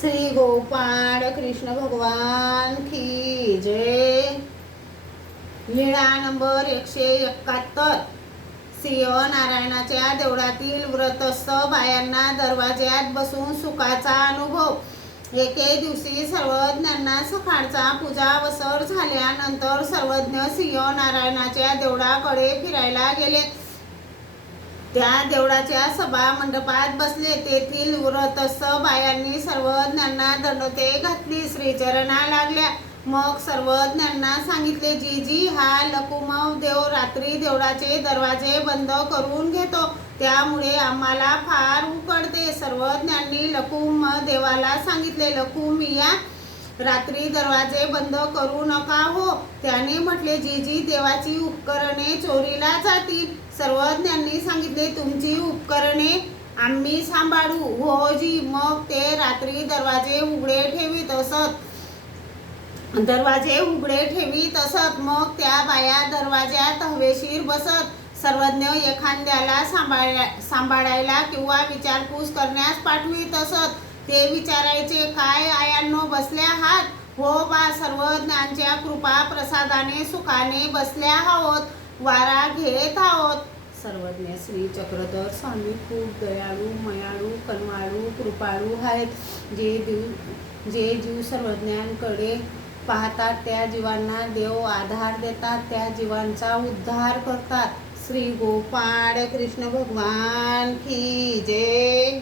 श्री गोपाळ कृष्ण भगवान की जय। लीळा नंबर 171। सिंह नारायणाच्या देवळातील व्रतस्थ बायांना दरवाज्यात बसून सुखाचा अनुभव। एके दिवशी सर्वज्ञांना सकाळचा पूजा वसर झाल्यानंतर सर्वज्ञ सिंह नारायणाच्या देवळाकडे फिरायला गेले। त्या देवळाच्या सभा मंडपात बसले। तेथील व्रतस्थ बायांनी सर्वज्ञांना दंडोते घातली, श्रीचरणा लागल्या। मग सर्वज्ञांना सांगितले, जीजी, हा लकुमव देव रात्री देवळाचे दरवाजे बंद करून घेतो, त्यामुळे आम्हाला फार उकडते। सर्वज्ञांनी लकुम देवाला सांगितले, लकुमिया, रात्री दरवाजे बंद करू नका हो। त्याने म्हटले, जीजी, देवाची उपकरणे चोरीला जातील। सर्वज्ञांनी सांगितले, तुमची उपकरणे आम्ही सांभाळू। होजी। मग ते रात्री दरवाजे उघडे ठेवीत असत। मग त्या बाया दरवाज्यात हवेशीर बसत। सर्वज्ञ एखाद्याला सांभाळायला किंवा विचारपूस करण्यास पाठवीत असत। ते विचारायचे, काय आयांनो, बसल्या आहात? हो बा, सर्वज्ञांच्या कृपा प्रसादाने सुखाने बसल्या आहोत, वारा घेत आहोत। सर्वज्ञ श्री चक्रधर स्वामी खूप दयाळू, मयाळू, कनवाळू, कृपाळू आहेत। जे जीव सर्वज्ञांकडे पाहतात त्या जीवांना देव आधार देतात, त्या जीवांचा उद्धार करतात। श्री गोपाळ कृष्ण भगवान की जय।